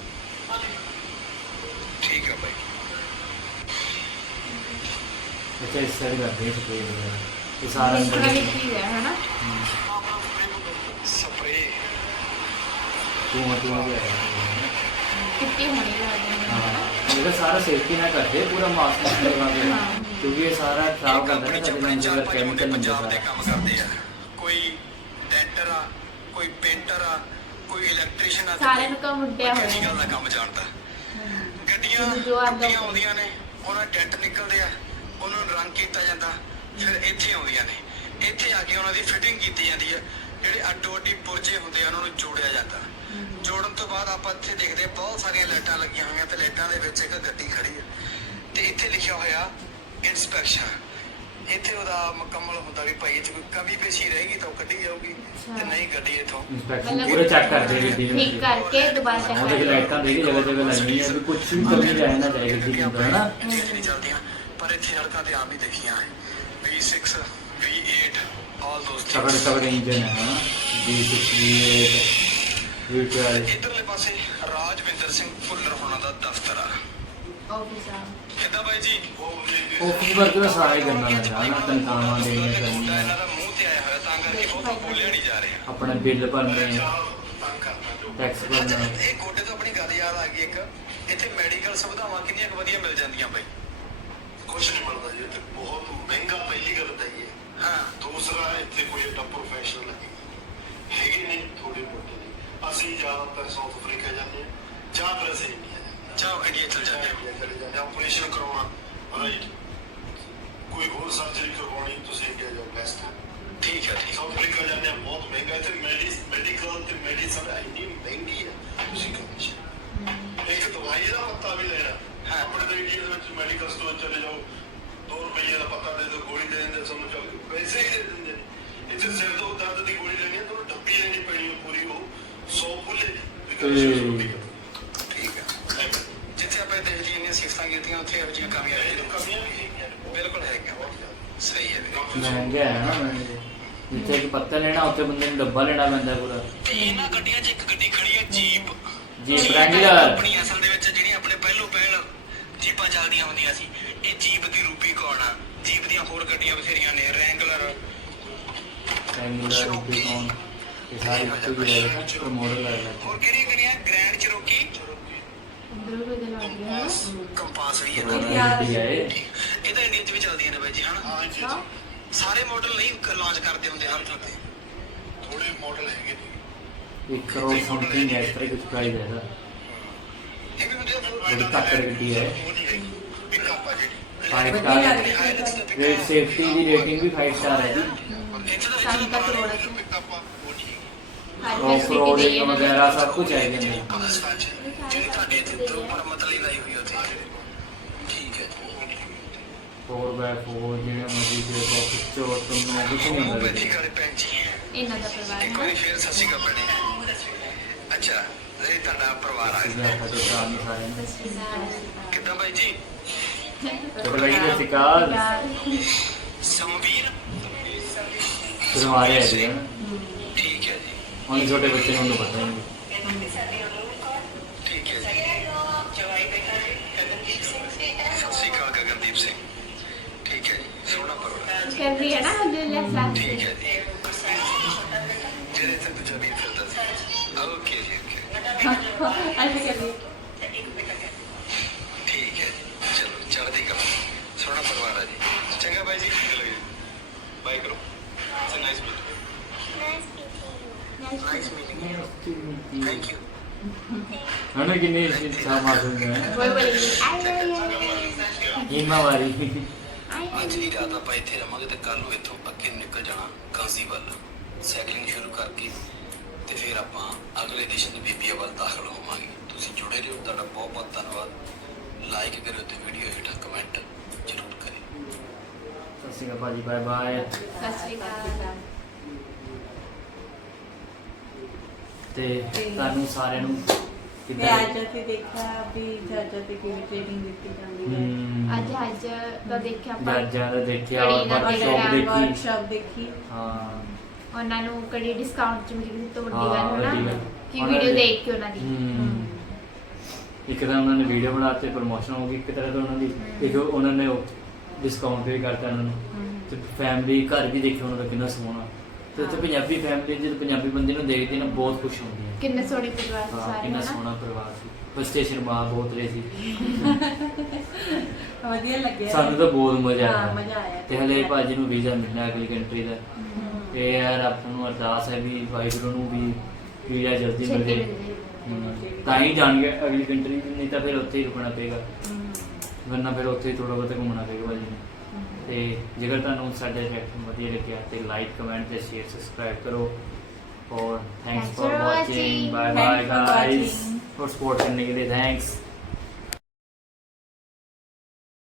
Speaker 3: ਠੀਕ ਆ ਬਾਈ
Speaker 1: ਅੱਛਾ ਇਸ ਸਾਈਡ ਕਰਦੇ ਆ ਸਪਰੇ ਵਗੈਰਾ ਇਹ ਸਾਰਾ
Speaker 2: ਇਸ ਤਰ੍ਹਾਂ ਦੀ
Speaker 1: ਅੰਦਰ
Speaker 2: ਚੀਜ਼ ਹੈ ਹਨਾ
Speaker 3: ਸਪਰੇ
Speaker 1: ਤੂੰ ਤੂੰ ਆ ਗਿਆ
Speaker 2: ਕਿੱਤੀ ਹੋਣੀ ਲੱਗਦੀ ਹੈ
Speaker 1: ਹਾਂ ਇਹਦਾ ਸਾਰਾ ਸੇਫਟੀ ਨਾਲ ਕਰਦੇ ਪੂਰਾ ਮਾਸਕ ਲਗਾ ਕੇ ਕਿਉਂਕਿ ਇਹ ਸਾਰਾ ਖਰਾਬ ਕਰਦਾ ਨਾ ਸਾਡੇ ਲੰਗਰ ਦਾ ਕੈਮੀਕਲ ਹੁੰਦਾ
Speaker 3: ਪੰਜਾਬ ਦੇ
Speaker 1: ਸਾਰਾ
Speaker 3: ਕੰਮ ਕਰਦੇ ਆ ਕੋਈ ਡੈਂਟਰ ਆ ਕੋਈ ਪੇਂਟਰ ਆ ਕੋਈ ਇਲੈਕਟ੍ਰੀਸ਼ੀਅਨ ਆ
Speaker 2: ਸਾਰਿਆਂ ਨੂੰ ਕੰਮ ਉੱਡਿਆ ਹੋਇਆ
Speaker 3: ਮੈਕੈਨੀਕਲ ਦਾ ਕੰਮ ਜਾਣਦਾ ਗੱਡੀਆਂ
Speaker 2: ਜੋ ਆਉਂਦਾ
Speaker 3: ਟੁੱਟੀਆਂ ਆਉਂਦੀਆਂ ਨੇ ਉਹਨਾਂ ਡੈਂਟ ਨਿਕਲਦੇ ਆ ਉਹਨਾਂ ਨੂੰ ਰੰਗ ਕੀਤਾ ਜਾਂਦਾ ਫਿਰ ਇੱਥੇ ਆਉਂਦੀਆਂ ਨੇ ਇੱਥੇ ਆ ਕੇ ਉਹਨਾਂ ਦੀ ਫਿਟਿੰਗ ਕੀਤੀ ਜਾਂਦੀ ਹੈ ਜਿਹੜੇ ਅੱਡੋ ਅੱਡੀ ਪੁਰਜੇ ਹੁੰਦੇ ਆ ਉਹਨਾਂ ਨੂੰ ਜੋੜਿਆ ਜਾਂਦਾ ਜੋੜਨ ਤੋਂ ਬਾਅਦ ਆਪਾਂ ਇੱਥੇ ਦੇਖਦੇ ਹਾਂ ਬਹੁਤ ਸਾਰੀਆਂ ਲਾਈਟਾਂ ਲੱਗੀਆਂ ਹੋਈਆਂ ਤੇ ਲਾਈਟਾਂ ਦੇ ਵਿੱਚ ਇੱਕ ਗੱਡੀ ਖੜੀ ਹੈ ਤੇ ਇੱਥੇ ਲਿਖਿਆ ਹੋਇਆ ਇਨਸਪੈਕਸ਼ਨ ਇੱਥੇ ਉਹਦਾ ਮੁਕੰਮਲ ਹੁੰਦਾ ਵੀ ਭਾਈ ਇਹ 'ਚ ਕੋਈ ਕਮੀ ਪੇਸ਼ੀ ਰਹੇਗੀ ਤਾਂ ਉਹ ਕੱਢੀ ਜਾਊਗੀ ਤੇ ਨਹੀਂ ਗੱਡੀ ਇੱਥੋਂ
Speaker 1: ਇੰਸਪੈਕਸ਼ਨ ਪੂਰੇ ਚੈੱਕ ਕਰਦੇ ਗੱਡੀ ਨੂੰ
Speaker 2: ਠੀਕ ਕਰਕੇ ਦੁਬਾਰਾ ਚੈੱਕ
Speaker 1: ਉਹਦੇ ਲਾਈਟਾਂ ਦੇਖੀ ਜਗ੍ਹਾ ਜਗ੍ਹਾ ਲੱਗੀਆਂ ਵੀ ਕੁਝ ਵੀ ਕਮੀ ਰਹਿ ਨਾ ਜਾਏ ਗੱਡੀ ਦੇ ਅੰਦਰ ਹਨਾ
Speaker 3: ਨਹੀਂ ਚੱਲਦੀਆਂ ਪਰ ਇੱਥੇ ਸੜਕਾਂ ਤੇ ਆਮ ਹੀ ਦੇਖੀਆਂ ਹੈ ਵੀ ਸਿਕਸ ਵੀ ਏਟ ਆਲ ਦੋਸ
Speaker 1: ਤਗੜੇ ਤਗੜੇ ਇੰਜਨ ਹੈ ਹਨਾ ਵੀ ਸਿਕਸ ਵੀ ਟਵੈਲਵ
Speaker 3: ਇਧਰਲੇ ਪਾਸੇ ਰਾਜਵਿੰਦਰ ਸਿੰਘ ਭੁੱਲਰ ਹੋਣਾ ਦਾ ਦਫ਼ਤਰ ਆ
Speaker 2: ਆਫਿਸ ਆ
Speaker 3: ਕਿੱਦਾਂ ਬਾਈ ਜੀ
Speaker 1: ਆਫਿਸ ਵਰਕ ਦਾ ਸਾਰਾ ਹੀ ਕਰਨਾ ਪੈਂਦਾ ਹਨਾ ਤਨਖਾਹਾਂ ਦੇਣੀਆਂ
Speaker 3: ਮੁੰਡਾ
Speaker 1: ਪੈਂਦੀਆਂ
Speaker 3: ਇਹਨਾਂ ਦਾ ਮੂੰਹ ਤੇ ਆਇਆ ਹੋਇਆ ਤਾਂ ਕਰਕੇ ਬਹੁਤ ਬੋਲਿਆ ਨਹੀਂ ਜਾ ਰਿਹਾ
Speaker 1: ਆਪਣਾ ਬਿੱਲ ਭਰਨੇ ਟੈਕਸ
Speaker 3: ਅੱਛਾ
Speaker 1: ਭਰਨਾ
Speaker 3: ਇਹ ਗੋਡੇ ਤੋਂ ਆਪਣੀ ਗੱਲ ਯਾਦ ਆ ਗਈ ਇੱਕ ਇੱਥੇ ਮੈਡੀਕਲ ਸੁਵਿਧਾਵਾਂ ਕਿੰਨੀਆਂ ਕੁ ਵਧੀਆ ਮਿਲ ਜਾਂਦੀਆਂ ਬਾਈ
Speaker 4: ਕੁਝ ਨਹੀਂ ਮਿਲਦਾ ਜੀ ਇੱਥੇ ਬਹੁਤ ਮਹਿੰਗਾ ਪਹਿਲੀ ਗੱਲ ਤਾਂ ਇਹ ਹੈ
Speaker 3: ਹਾਂ
Speaker 4: ਦੂਸਰਾ ਇੱਥੇ ਕੋਈ ਏਡਾ ਪ੍ਰੋਫੈਸ਼ਨਲ ਨਹੀਂ ਹੈਗੇ ਨਹੀਂ ਥੋੜੇ ਮੋਟੇ ਨੇ ਅਸੀਂ ਜ਼ਿਆਦਾਤਰ ਸਾਊਥ ਅਫਰੀਕਾ ਜਾਂਦੇ ਹਾਂ ਜਾਂ ਫਿਰ ਅਸੀਂ ਇੰਡੀਆ ਜਾਂਦੇ
Speaker 3: ਚਾਹੋ ਇੰਡੀਆ ਚਲ ਜਾਂਦੇ ਹੋ
Speaker 4: ਇੰਡੀਆ ਚਲੇ ਜਾਂਦੇ ਆਪਰੇਸ਼ਨ ਕਰਾਉਣਾ ਰਾਈਟ ਕੋਈ ਹੋਰ ਸਰਜਰੀ ਕਰਵਾਉਣੀ ਤੁਸੀਂ ਇੰਡੀਆ ਜਾਓ ਬੈਸਟ ਹੈ
Speaker 3: ਠੀਕ ਹੈ ਠੀਕ
Speaker 4: ਸਾਊਥ ਅਫਰੀਕਾ ਜਾਂਦੇ ਹਾਂ ਬਹੁਤ ਮਹਿੰਗਾ ਇੱਥੇ ਮੈਡੀਕਲ ਤੇ ਮੈਡੀਸਨ ਇੰਨੀ ਮਹਿੰਗੀ ਹੈ ਤੁਸੀਂ ਕਹੋ ਇੱਕ ਦਵਾਈ ਦਾ ਪੱਤਾ ਵੀ ਲੈਣਾ
Speaker 3: ਹਾਂ।
Speaker 4: ਆਪਣੇ ਤਾਂ ਇੰਡੀਆ ਦੇ ਵਿੱਚ ਮੈਡੀਕਲ ਸਟੋਰ ਚਲੇ ਜਾਓ ਦੋ ਰੁਪਏ ਦਾ ਪੱਤਾ ਦੇ ਦਿਓ ਗੋਲੀ ਦੇ ਦਿੰਦੇ ਸਮਝ ਜਾਓ ਪੈਸੇ ਹੀ ਦੇ ਦਿੰਦੇ ਨੇ ਇੱਥੇ ਸਿਰ ਤੋਂ ਦਰਦ ਦੀ ਗੋਲੀ ਲੈਣੀ ਹੈ ਤੁਹਾਨੂੰ ਡੱਬੀ ਲੈਣੀ ਪੈਣੀ ਹੈ ਪੂਰੀ ਉਹ ਸੌ ਬੁੱਲੇ
Speaker 3: ਠੀਕ ਹੈ ਜਿੱਥੇ ਆਪਾਂ ਦੇਸ਼ ਦੀ ਇੰਨੀਆਂ ਸਿਫਤਾਂ ਕੀਤੀਆਂ ਉੱਥੇ ਇਹੋ ਜਿਹੀਆਂ ਕਮੀਆਂ
Speaker 4: ਇਹ ਕਮੀਆਂ ਵੀ ਹੈਗੀਆਂ ਨੇ
Speaker 3: ਬਿਲਕੁਲ ਹੈਗੀਆਂ ਸਹੀ ਹੈ ਵੀਰੇ।
Speaker 1: ਮਹਿੰਗਾ ਹੈ ਨਾ ਮਹਿੰਗੇ ਜਿੱਥੇ ਇੱਕ ਪੱਤਾ ਲੈਣਾ ਉੱਥੇ ਬੰਦੇ ਨੂੰ ਡੱਬਾ ਲੈਣਾ ਪੈਂਦਾ ਪੂਰਾ
Speaker 3: ਤੇ ਇਹਨਾਂ ਗੱਡੀਆਂ 'ਚ ਇੱਕ ਗੱਡੀ ਖੜੀ ਹੈ ਜੀਪ
Speaker 1: ਜੀਪ ਰੈਂਗਲਰ
Speaker 3: ਆਪਣੀ ਅਸਲ ਦੇ ਵਿੱਚ ਜਿਹੜੀਆਂ ਆਪਣੇ ਪਹਿਲੋਂ ਪਹਿਲ ਜੀਪਾਂ ਚੱਲਦੀਆਂ ਹੁੰਦੀਆਂ ਸੀ ਇਹ ਜੀਪ ਦੀ ਰੂਪੀ ਕੌਣ ਆ ਜੀਪ ਦੀਆਂ ਹੋਰ ਗੱਡੀਆਂ ਬਥੇਰੀਆਂ ਨੇ ਰੈਂਗਲਰ
Speaker 1: ਰੈਂਗਲਰ ਰੂਬੀਕੌਨ ਇਹ ਸਾਰੇ ਇੱਕੋ ਜਿਹੇ ਲੱਗਦਾ ਪਰ ਮਾਡਲ ਅਲੱਗ ਅਲੱਗ
Speaker 3: ਹੋਰ ਕਿਹੜੀਆਂ ਕਿਹੜੀਆਂ ਗ੍ਰੈਂਡ ਚਰੋਕੀ
Speaker 2: ਅੰਦਰੋਂ ਕੋਈ ਦਿਨ ਆ ਗਿਆ
Speaker 3: ਕੰਪਾਸ ਵੀ ਹੈ
Speaker 1: ਕਰੋਨਾ ਗੱਡੀ ਹੈ ਇਹ
Speaker 3: ਇਹ ਤਾਂ ਇੰਡੀਆ 'ਚ ਵੀ ਚੱਲਦੀਆਂ ਨੇ ਬਾਈ ਜੀ ਹਨਾ
Speaker 4: ਹਾਂ ਜੀ
Speaker 2: ਅੱਛਾ
Speaker 3: ਸਾਰੇ ਮਾਡਲ ਨਹੀਂ ਲਾਂਚ ਕਰਦੇ ਹੁੰਦੇ ਹਰ ਥਾਂ ਤੇ
Speaker 4: ਥੋੜੇ ਮਾਡਲ ਹੈਗੇ ਨੇ
Speaker 1: ਇੱਕ ਕਰੋੜ ਸਮਥਿੰਗ ਇਸ ਤਰ੍ਹਾਂ ਕੁਝ ਪ੍ਰਾਈਸ ਹੈ ਇਹਦਾ
Speaker 3: ਇਹ ਵੀ ਹੁੰਦੇ ਆ
Speaker 1: ਬੜੀ ਘੱਟ ਗੱਡੀ ਹੈ
Speaker 3: ਪਿਕਅਪ ਆ ਜਿਹੜੀ
Speaker 1: ਫਾਈਵ ਸਟਾਰ ਰੇਟ ਸੇਫਟੀ ਦੀ ਰੇਟਿੰਗ ਵੀ ਫਾਈਵ ਸਟਾਰ ਹੈ ਜੀ
Speaker 2: ਸਾਨੂੰ ਤਾਂ ਕਰੋੜਾ ਚ
Speaker 3: ਪਿਕਅਪ ਆ ਉਹ ਨਹੀਂ
Speaker 2: ਹਰ
Speaker 1: ਆਫ
Speaker 2: ਫੈਸਿਲਿਟੀ
Speaker 1: ਰੋਡਿੰਗ
Speaker 2: ਦੇ
Speaker 1: ਵਗੈਰਾ ਸਭ ਕੁਝ ਹੈ ਜੀ
Speaker 3: ਜਿਹੜੀ ਤੁਹਾਡੇ ਇੱਥੇ ਦੋ ਮਰਮਤ ਲਈ ਲਾਈ ਹੋਈ ਉੱਥੇ ਠੀਕ ਹੈ
Speaker 1: ਫੋਰ ਬਾਏ ਫੋਰ ਜਿਵੇਂ ਮਰਜ਼ੀ ਦੇ ਤੋਂ ਖਿੱਚੋ ਤੁਹਾਨੂੰ ਕੁਝ ਨਹੀਂ ਹੁੰਦਾ
Speaker 3: ਹੋਮੋਪੈਥੀ
Speaker 1: ਵਿੱਚ।
Speaker 3: ਵਾਲੇ ਭੈਣ ਜੀ
Speaker 2: ਇਹਨਾਂ ਦਾ ਪਰਿਵਾਰ
Speaker 3: ਇੱਕ
Speaker 2: ਹੈ
Speaker 3: ਵਾਰੀ ਫੇਰ ਸਤਿ ਸ਼੍ਰੀ ਅਕਾਲ ਭੈਣੇ ਅੱਛਾ ਇਹ ਤੁਹਾਡਾ ਪਰਿਵਾਰ ਆ
Speaker 1: ਸਿੱਧਾ ਸਾਡੇ ਭਰਾ ਨੂੰ ਸਾਰਿਆਂ ਨੂੰ
Speaker 2: ਸਤਿ ਸ਼੍ਰੀ ਅਕਾਲ
Speaker 3: ਕਿੱਦਾਂ ਬਾਈ ਜੀ
Speaker 1: ਤੇ ਬਾਈ ਸਤਿ ਸ਼੍ਰੀ ਅਕਾਲ
Speaker 3: ਸਮਵੀਰ
Speaker 1: ਫਿਰ ਆ ਰਿਹਾ ਜੀ ਹਨਾ।
Speaker 3: ਠੀਕ ਹੈ ਜੀ
Speaker 1: ਹੁਣ ਛੋਟੇ ਬੱਚੇ ਨੂੰ ਉਹਨੂੰ ਪਤਾ ਨਹੀਂ
Speaker 3: ਠੀਕ ਹੈ ਜੀ ਸਤਿ ਸ਼੍ਰੀ ਅਕਾਲ ਗਗਨਦੀਪ ਸਿੰਘ ਠੀਕ ਹੈ ਜੀ ਸੋਹਣਾ ਪਰਿਵਾਰ
Speaker 2: ਕਰ ਰਹੀ ਹੈ ਨਾ ਹਜੇ ਲੈ ਸਾਥ
Speaker 3: ਠੀਕ ਹੈ ਜੀ ਜਿਹੜੇ ਤੇ ਦੂਜਾ ਵੀਰ ਫਿਰਦਾ ਸੀ ਓਕੇ ਜੀ ਓਕੇ
Speaker 2: ਅੱਜ ਕਰ ਰਹੀ
Speaker 3: ਠੀਕ ਹੈ ਜੀ ਚਲੋ ਚੜ੍ਹਦੀ ਕਲਾ ਸੋਹਣਾ ਪਰਿਵਾਰ ਹੈ ਜੀ ਚੰਗਾ ਬਾਈ ਜੀ ਬਾਈ ਕਰੋ it's nice meet
Speaker 7: Nice meeting you.
Speaker 3: Nice meeting thank you
Speaker 1: ਹਣਾ ਕਿੰਨੀ ਇੱਛਾ ਮਾਸੂਮ ਹੈ
Speaker 2: ਬੋਲ ਬੋਲ ਆਈ
Speaker 1: ਹਿਮਾਵਾਰੀ
Speaker 3: ਅੱਜ ਦੀ ਰਾਤ ਆਪਾਂ ਇੱਥੇ ਰਵਾਂਗੇ ਤੇ ਕੱਲ ਨੂੰ ਇੱਥੋਂ ਅੱਗੇ ਨਿਕਲ ਜਾਣਾ ਕਾਂਸੀ ਵੱਲ ਸਾਈਕਲਿੰਗ ਸ਼ੁਰੂ ਕਰਕੇ ਤੇ ਫਿਰ ਆਪਾਂ ਅਗਲੇ ਦੇਸ਼ਾਂ ਦੀ ਬੀਬੀਆਂ ਵੱਲ ਦਾਖਲ ਹੋਵਾਂਗੇ ਤੁਸੀਂ ਜੁੜੇ ਰਹੋ ਤੁਹਾਡਾ ਬਹੁਤ ਬਹੁਤ ਧੰਨਵਾਦ ਲਾਈਕ ਕਰਿਓ ਤੇ ਵੀਡੀਓ ਹੇਠਾਂ ਕਮੈਂਟ ਜ਼ਰੂਰ ਕਰਿਓ
Speaker 1: ਸਤਿ ਸ਼੍ਰੀ ਅਕਾਲ ਭਾਜੀ ਬਾਏ ਬਾਏ
Speaker 2: ਸਤਿ ਸ਼੍ਰੀ ਅਕਾਲ
Speaker 1: ਤੇ ਤੁਹਾਨੂੰ ਸਾਰਿਆਂ ਨੂੰ
Speaker 8: ਤੇ
Speaker 1: ਕਿੱਦਾਂ
Speaker 8: ਅੱਜ ਅਸੀਂ ਦੇਖਿਆ ਵੀ ਜੱਜਾਂ ਤੇ ਕਿਵੇਂ ਟ੍ਰੇਨਿੰਗ ਦਿੱਤੀ ਜਾਂਦੀ ਹੈ
Speaker 1: ਹਮ,
Speaker 2: ਅੱਜ ਅੱਜ ਤਾਂ ਦੇਖਿਆ ਆਪਾਂ
Speaker 1: ਜੱਜਾਂ ਦਾ ਦੇਖਿਆ
Speaker 2: ਕੜੀ
Speaker 1: ਔਰ
Speaker 2: ਨਾਲ
Speaker 1: ਵਰਕਸ਼ਾਪ ਦੇਖੀ
Speaker 8: ਵਰਕਸ਼ਾਪ ਦੇਖੀ
Speaker 1: ਹਾਂ
Speaker 2: ਉਹਨਾਂ ਨੂੰ ਕੜੀ ਡਿਸਕਾਊਂਟ ਚ ਮਿਲੀ ਤੋਂ ਵੱਡੀ
Speaker 1: ਹਾਂ,
Speaker 2: ਗੱਲ ਹੈ
Speaker 1: ਵੱਡੀ
Speaker 2: ਨਾ
Speaker 1: ਗੱਲ।
Speaker 2: ਕਿ
Speaker 1: ਉਹਨਾਂ
Speaker 2: ਵੀਡੀਓ
Speaker 1: ਦੇ-
Speaker 2: ਦੇਖ ਕੇ ਉਹਨਾਂ ਦੀ
Speaker 1: ਹਮ, ਇੱਕ ਤਾਂ ਉਹਨਾਂ ਨੇ ਵੀਡੀਓ ਬਣਾਤੇ ਪ੍ਰਮੋਸ਼ਨ ਹੋ ਗਈ ਇੱਕ ਤਰ੍ਹਾਂ ਤੋਂ ਉਹਨਾਂ ਦੀ ਇੱਕ ਉਹਨਾਂ ਨੇ ਡਿਸਕਾਊਂਟ ਵੀ ਕਰਤਾ ਉਹਨਾਂ ਨੂੰ ਤੇ ਫੈਮਿਲੀ ਘਰ ਵੀ ਦੇਖਿਆ ਉਹਨਾਂ ਦਾ ਕਿੰਨਾ ਸੋਹਣਾ ਤੇ ਉੱਥੇ ਪੰਜਾਬੀ ਫੈਮਿਲੀ ਜਦ ਪੰਜਾਬੀ ਬੰਦੇ ਨੂੰ ਦੇਖਦੀ ਨਾ ਬਹੁਤ ਖੁਸ਼ ਹੁੰਦੀ ਹੈ
Speaker 2: ਕਿੰਨੇ ਸੋਹਣੇ ਪਰਿਵਾਰ ਸੀ
Speaker 1: ਹਾਂ
Speaker 2: ਸਾਰੇ
Speaker 1: ਕਿੰਨਾ
Speaker 2: ਹਨਾ
Speaker 1: ਸੋਹਣਾ ਪਰਿਵਾਰ ਸੀ ਬਸਤੇ ਸ਼ਰਮਾ ਬਹੁਤ ਰਹੇ ਸੀ
Speaker 8: ਵਧੀਆ ਲੱਗਿਆ
Speaker 1: ਸਾਨੂੰ ਤਾਂ ਬਹੁਤ ਮਜ਼ਾ
Speaker 8: ਹਾਂ,
Speaker 1: ਆਇਆ
Speaker 8: ਮਜ਼ਾ ਆਇਆ।
Speaker 1: ਤੇ ਹਲੇ ਭਾਜੀ ਨੂੰ ਵੀਜ਼ਾ ਮਿਲਣਾ ਅਗਲੀ ਕੰਟਰੀ ਦਾ ਤੇ ਯਾਰ ਆਪ ਨੂੰ ਅਰਦਾਸ ਹੈ ਵੀ ਵਾਹਿਗੁਰੂ ਨੂੰ ਵੀ ਵੀਜ਼ਾ ਜਲਦੀ ਮਿਲ
Speaker 2: ਛੇਤੀ
Speaker 1: ਜੇ
Speaker 2: ਮਿਲ ਜੇ।
Speaker 1: ਹਮ, ਤਾਂ ਹੀ ਜਾਣਗੇ ਅਗਲੀ ਕੰਟਰੀ ਨਹੀਂ ਤਾਂ ਫਿਰ ਉੱਥੇ ਹੀ ਰੁਕਣਾ ਪਏਗਾ ਵਰਨਾ ਫਿਰ ਉੱਥੇ ਹੀ ਥੋੜਾ ਬਹੁਤਾ ਘੁੰਮਣਾ ਪਏਗਾ ਭਾਜੀ ਨੂੰ ਤੇ ਜੇਕਰ ਤੁਹਾਨੂੰ ਸਾਡੇ ਰਿਐਕਸ਼ਨ ਵਧੀਆ ਲੱਗਿਆ ਤੇ ਲਾਈਕ ਕਮੈਂਟ ਤੇ ਸ਼ੇਅਰ ਸਬਸਕ੍ਰਾਈਬ ਕਰੋ और thanks
Speaker 2: Thanks
Speaker 1: for
Speaker 2: for
Speaker 1: watching
Speaker 2: watching.
Speaker 1: Bye
Speaker 8: Thanks
Speaker 1: bye
Speaker 8: for
Speaker 1: guys
Speaker 8: watching.
Speaker 1: और सपोर्ट करने के लिए थैंक्स